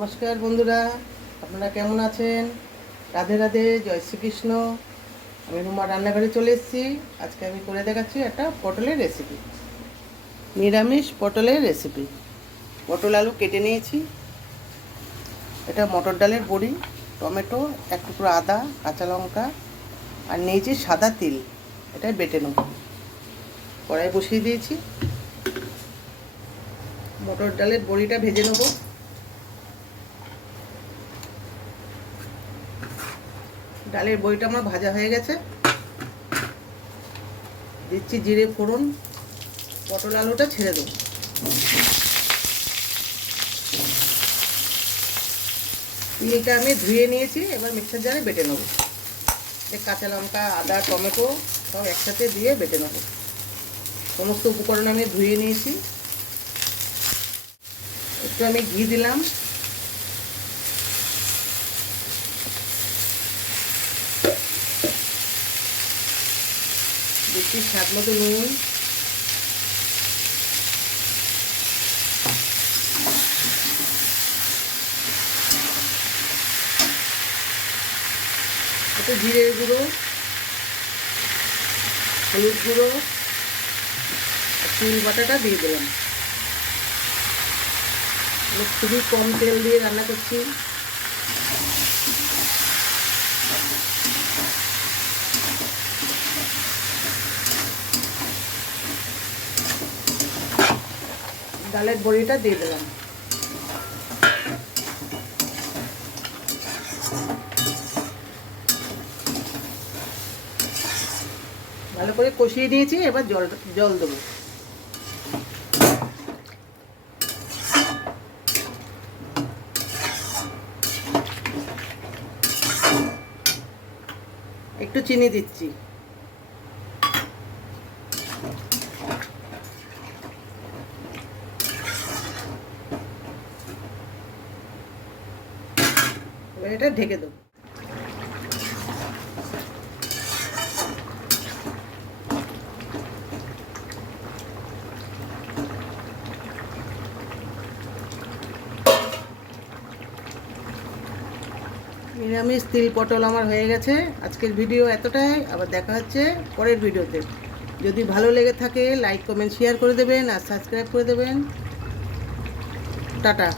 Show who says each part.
Speaker 1: নমস্কার বন্ধুরা, আপনারা কেমন আছেন? রাধে রাধে, জয় শ্রীকৃষ্ণ। আমি রুমা রান্নাঘরে চলে এসেছি। আজকে আমি করে দেখাচ্ছি একটা পটলের রেসিপি নিরামিষ পটলের রেসিপি পটল আলু কেটে নিয়েছি। এটা মটর ডালের বড়ি, টমেটো, এক টুকরো আদা, কাঁচা লঙ্কা, আর নিয়েছি সাদা তিল। এটা বেটে নেব। কড়াই বসিয়ে দিয়েছি। মটর ডালের বড়িটা ভেজে নেব। ডালের বড়িটা আমার ভাজা হয়ে গেছে। দিচ্ছি জিরে ফোড়ন, পটল আলুটা ছেড়ে দেবো। তিলটা আমি ধুয়ে নিয়েছি, এবার মিক্সার জারে বেটে নেব। কাঁচা লঙ্কা, আদা, টমেটো সব একসাথে দিয়ে বেটে নেব। সমস্ত উপকরণ আমি ধুয়ে নিয়েছি। একটু আমি ঘি দিলাম। দিচ্ছি স্বাদ মতো নুন। একটু জিরের গুঁড়ো, হলুদ গুঁড়ো, তিল বাটাটা দিয়ে দিলাম। খুবই কম তেল দিয়ে রান্না করছি। ডালের বড়িটা দিয়ে দিলাম। ভালো করে কষিয়ে নিয়েছি, এবার জল জল দেবো। একটু চিনি দিচ্ছি। এবার এটা ঢেকে দেবো। নিরামিষ তিল পটল আমার হয়ে গেছে। আজকের ভিডিও এতটাই। আবার দেখা হচ্ছে পরের ভিডিওতে। যদি ভালো লেগে থাকে লাইক কমেন্ট শেয়ার করে দেবেন আর সাবস্ক্রাইব করে দেবেন। টাটা।